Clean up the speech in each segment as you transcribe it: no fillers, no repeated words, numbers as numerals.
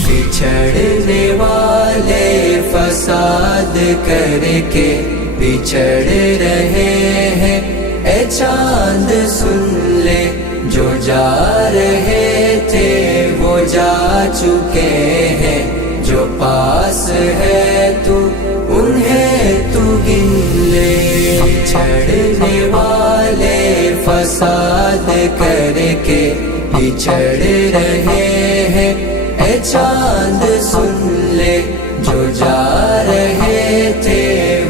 بچھڑنے والے فساد کر کے بچھڑ رہے ہیں، اے چاند سن لے، جو جا رہے تھے وہ جا چکے ہیں، جو پاس ہے تو انہیں تو گن لے۔ بچھڑنے والے فساد کر کے بچھڑ رہے ہیں، اے چاند سن لے، جو جا رہے تھے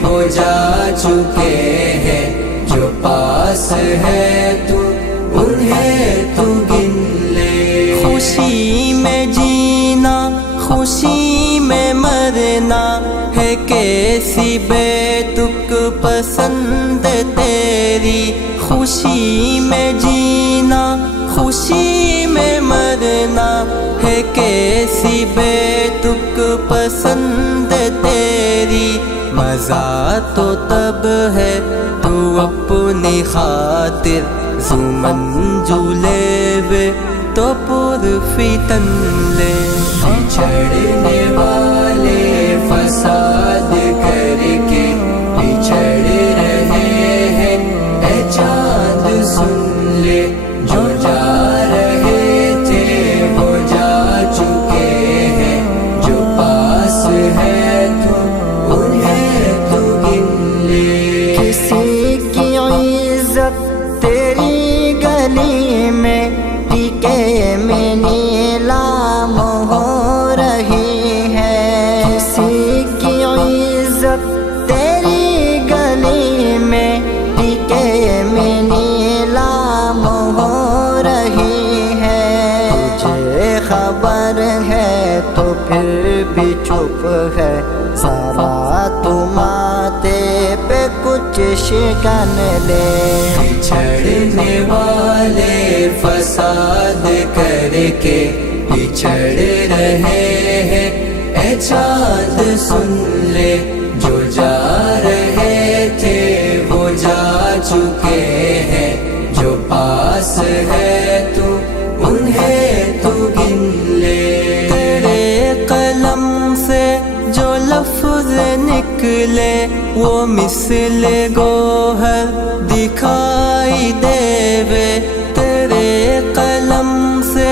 وہ جا چکے ہیں، جو پاس ہے تو انہیں تو گن لے۔ خوشی میں جینا خوشی میں مرنا ہے، کیسی بے تک پسند تیری۔ خوشی میں جینا خوشی میں مرنا ہے، کیسی بے تک پسند تیری۔ مزہ تو تب ہے تو اپنی خاطر زو منجولے وے تو پر فتن لے۔ بچھڑنے والے فساد کر کے بچھڑ رہے ہیں، اے چاند سن لے، جو جا رہے تھے وہ جا چکے ہیں، جو پاس ہے تو انہیں تو گن لے۔ کسی کی عزت تیری گلی میں ٹکے میں نیلام ہو رہی ہے، کسی کی عزت تیری گلی میں ٹکے میں نیلام ہو رہی ہے۔ تجھے خبر ہے تو پھر بھی چپ ہے، ذرا تو ماتھے پہ کچھ شکن لے۔ بچھڑنے والے فساد کر کے بچھڑ رہے ہیں، اے چاند سن لے، جو جا رہے تھے وہ جا چکے ہیں، جو پاس ہے تو انہیں تو گن لے۔ تیرے قلم سے جو لفظ نکلے وہ مثل گوہر دکھائی دے وے۔ تیرے قلم سے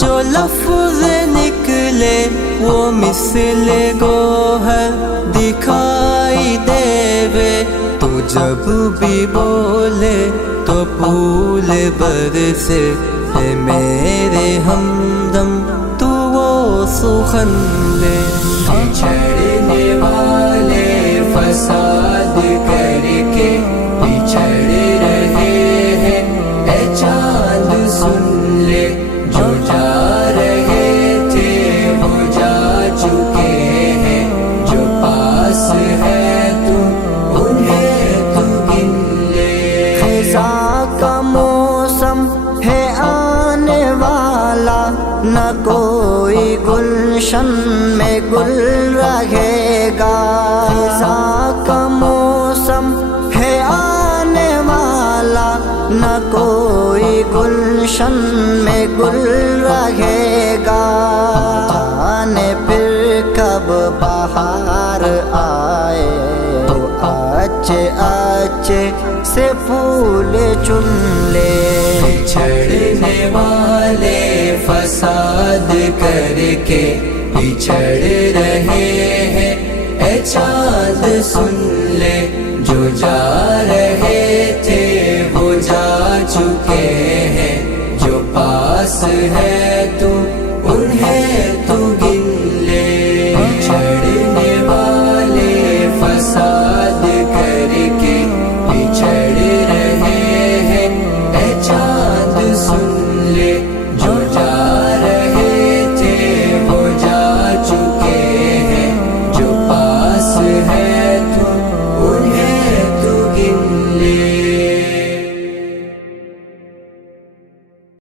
جو لفظ نکلے وہ مثل گوہر دکھائی دے وے۔ تو جب بھی بولے تو پھول برسے، اے میرے ہمدم تو وہ سخن لے۔ بچھڑنے والے فساد کر کے بچھڑ رہے ہیں، اے چاند سن لے، جو جا رہے تھے وہ جا چکے ہیں، جو پاس ہے تو انہیں تو گن لے۔ خزاں کا موسم ہے آنے والا، نہ کوئی گلشن میں گل رہے گا۔ خزاں کا موسم ہے آنے والا، نہ کوئی گلشن میں گل رہے گا۔ جانے پھر کب بہار آئے تو اچھے اچھے سے پھول چن لے۔ بچھڑنے والے فساد کر کے بچھڑ رہے ہیں، اے چاند سن لے، جو جا رہے تھے وہ جا چکے ہیں، جو پاس ہے